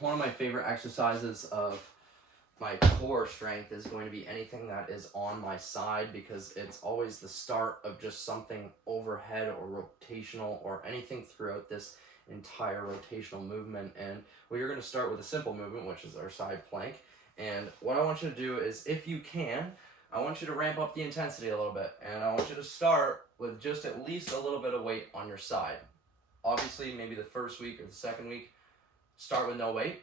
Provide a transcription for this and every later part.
One of my favorite exercises of my core strength is going to be anything that is on my side, because it's always the start of just something overhead or rotational or anything throughout this entire rotational movement. And we're going to start with a simple movement, which is our side plank. And what I want you to do is, if you can, I want you to ramp up the intensity a little bit, and I want you to start with just at least a little bit of weight on your side. Obviously, maybe the first week or the second week, start with no weight.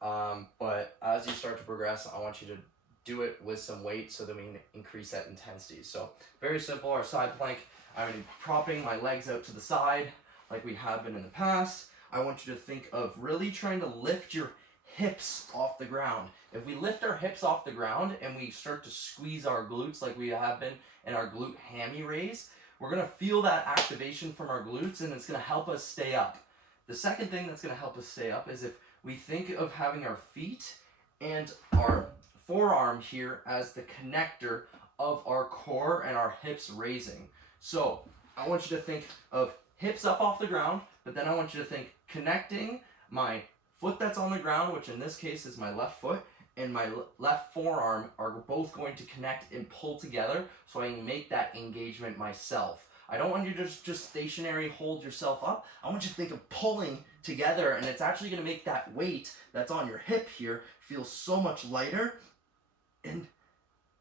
But as you start to progress, I want you to do it with some weight so that we can increase that intensity. So very simple, our side plank, I'm propping my legs out to the side like we have been in the past. I want you to think of really trying to lift your hips off the ground. If we lift our hips off the ground and we start to squeeze our glutes like we have been in our glute hammy raise, we're going to feel that activation from our glutes, and it's going to help us stay up. The second thing that's going to help us stay up is if we think of having our feet and our forearm here as the connector of our core and our hips raising. So I want you to think of hips up off the ground, but then I want you to think connecting my foot that's on the ground, which in this case is my left foot, and my left forearm are both going to connect and pull together so I can make that engagement myself. I don't want you to just stationary hold yourself up. I want you to think of pulling together, and it's actually going to make that weight that's on your hip here feel so much lighter. And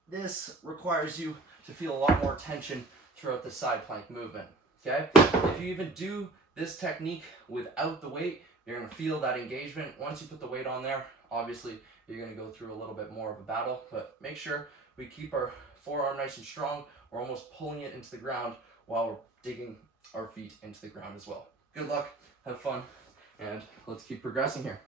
this requires you to feel a lot more tension throughout the side plank movement. Okay? If you even do this technique without the weight, you're going to feel that engagement. Once you put the weight on there, obviously you're going to go through a little bit more of a battle, but make sure we keep our forearm nice and strong. We're almost pulling it into the ground while we're digging our feet into the ground as well. Good luck, have fun, and let's keep progressing here.